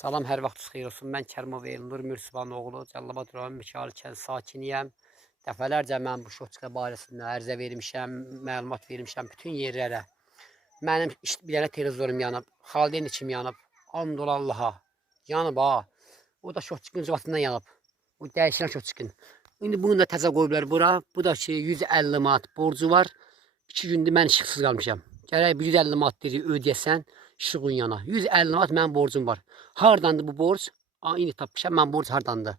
Salam, hər vaxtınız xeyir olsun. Mən Kərimov Elnur Mürsivanoğlu, Cəlilabad rayon Mikail kənd sakiniyəm. Dəfələrcə mən bu şoçka barəsində ərizə vermişəm, məlumat vermişəm bütün yerlərə. Mənim bir dənə televizorum yanıb, xalden içim yanıb. And ol Allaha. Yanıb ha. O da şoçkin cıvatından yanıb. O dəyişilən şoçkin. İndi bunu da təzə qoyublar bura. Bu da ki 150 manat borcu var. 2 gündür mən işıqsız qalmışam. Gərək 150 manat ödəyəsən, işığın yana. 150 manat mənim borcum var. Hardandır bu borc? İndi tapmışam, mən borc hardandır?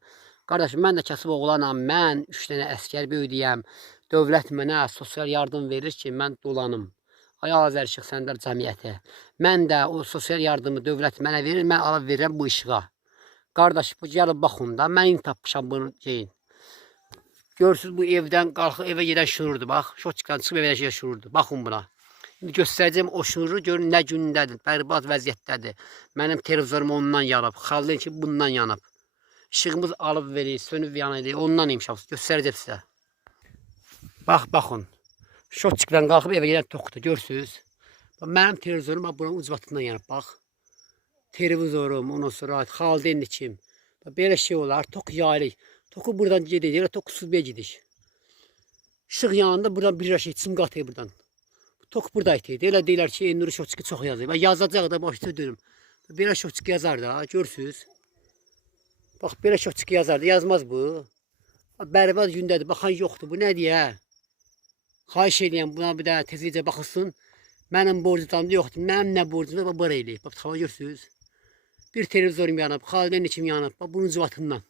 Qardaşım, mən də kasıb oğlanam. Mən 3 dənə əskər böyüdüyəm. Dövlət mənə sosial yardım verir ki, mən dolanım. Ay Azərişıq Səndər Cəmiyyəti. Mən də o sosial yardımı dövlət mənə verir, mən alıb verirəm bu işığa. Qardaş, bu gəlib baxın da, mən indi tapmışam bunu deyin. Görürsünüz, bu evdən qalxıb evə gedən şunurdur, bax. Şoçkan çıxıb evə gedən şunurdur. Baxın buna. İndi göstərəcəm o şunuru, görün nə gündədir, bərbad vəziyyətdədir. Mənim televizorum ondan yanıb, xalden ki bundan yanıb. İşığımız alıb verir, sönüb yanır, ondan imişəm, göstərəcəm sizə. Bax, baxın. Şoçkan qalxıb evə gedən toxdur, görürsünüz. Mənim televizorum buranın ucbatından yanıb, bax. Televizorum, ondan sonra xalden içim. Belə şey olar, tok yayılır. Toku buradan gedir, elə tokusuz bir gidiş. İşıq yanında buradan bir şey çim qatır buradan. Tok buradaydı. Elə deyirlər ki, Elnur şoçki çox yazır. Və yazacaq da başda deyirəm. Belə şoçki yazar da, görürsünüz. Bax, belə şoçki yazar da, yazmaz bu. Bərbad gündədir, baxan yoxdur. Bu nədir hə? Xahiş edirəm, buna bir də tezlicə baxılsın. Mənim borcumda yoxdur. Mənim nə borcumda var eləyib. Bax, tamam görürsünüz. Bir televizorum yanıb, xalden içim yanıb. Bax, bunun cıvatından.